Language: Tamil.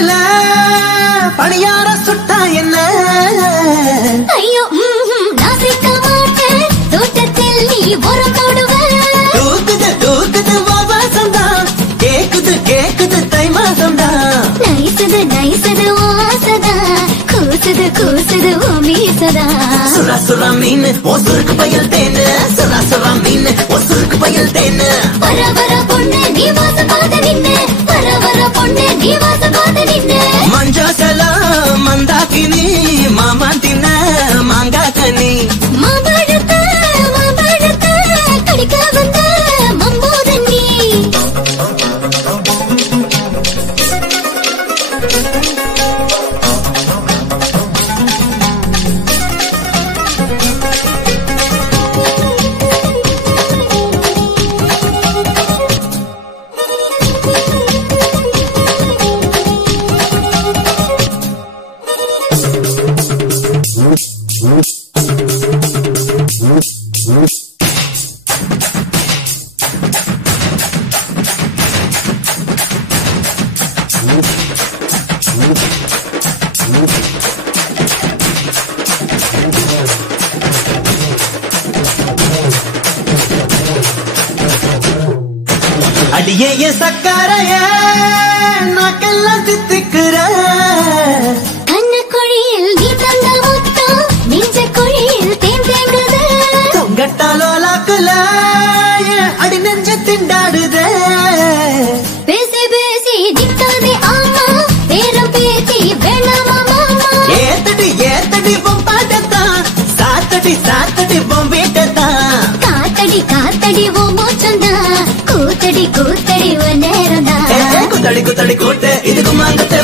காட்டுல பணியார சுட்டா என்ன ஐயோ நான் சிக்க மாட்டேன் தோட்டத்தில் நீ உரம் போடுவ தூக்குது தூக்குது வாசம்தா கேக்குது கேக்குது தை மாசம்தா நைசது நைசது வாசதா கூசுது கூசுது ஓ மீசதா சுரா சுரா மீன் ஓ சுருக்கு பயல் தேனு சுரா சுரா மீன் ஓ சுருக்கு பயல் தேனு வர வர பொண்ணு நீ வாசம் பார்த்து நின்னு வர வர பொண்ணு நீ வாசம் பார்த்து நின்னு மஞ்சாசல மந்தாக்கினி மாமா தின்ன மாங்கா கனி மாம்பழத்த கடிக்க வந்த மம்போதண்ணி அடியே சக்கரைய நாக்கெல்லாம் தித்திக்கிற கண்ணக்குழியில் நீ தந்த முத்தம் நெஞ்ச குழியில் தேன் தேடுது தொங்கட்டாலோலாக்குல அடி நெஞ்ச திண்டாடுத பேசி பேசி நிக்காதே ஆமா பேரம் பேசி வேணாமா மாமா ஏத்தடி பொம்பாட்டத்தா சாத்தடி சாத்தடி பொம்பேட்டத்தா காத்தடி காத்தடி ஓ மோச்சந்தா கூத்தடி கூத்தடி ஓ நேரந்தா குத்தடி குத்தடி கூட்டு இதுக்கு மாங்கத்த